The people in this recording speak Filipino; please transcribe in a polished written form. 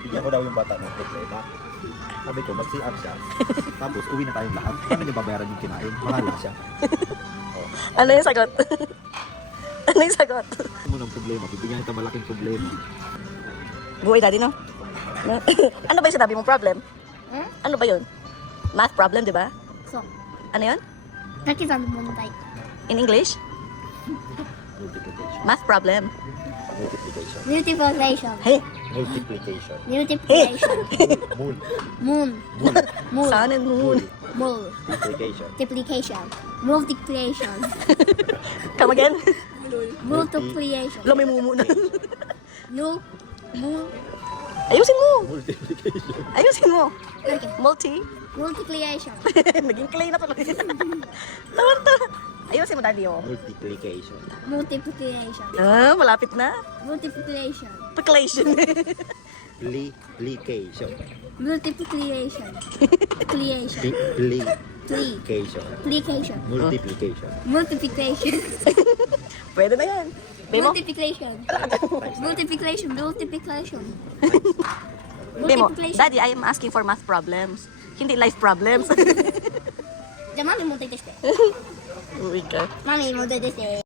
Bigyan ko daw yung bata ng problema. Sabi ko, mag-CR siya. Tapos, uwi na tayong lahat. Kami niya babayaran yung kinain. Mahala siya. Ano yung sagot? Ano yung sagot? Ano mo ng problema? Bibigyan kita malaking problema. Buhay daddy, no? Ano ba yung sinabi mong problem? Ano ba yun? Math problem, di ba? So, Ano yun? nakita mo mo tayo. In English? Multiplication. Math problem. Multiplication. Multiplication. Hey, Multiplication. Multiplication. Mul. Moon. Mul. Moon. sun and moon. Mul. Multiplication. Multiplication. Multiplication. Come again? Multiplication. Lo, may mumu na. No. Mul. Ayusin mo! Multiplication. Ayusin mo! Okay. Multi. Multiplication. Naging clay na tuloy. Tawan-tawa. Ayusin mo, daddy, oh. Multiplication. Multiplication. Ah, malapit na. Multiplication. Speculation. Multiplication. Multiplication. Multiplication. Multiplication. Multiplication. Multiplication. Multiplication. Pwede na yan. Bemo? Multiplication. Multiplication. Multiplication. Bemo, Multiplication. daddy, I am asking for math problems. Hindi life problems. Mami mo titeste. Uwi ka. Mami mo titeste.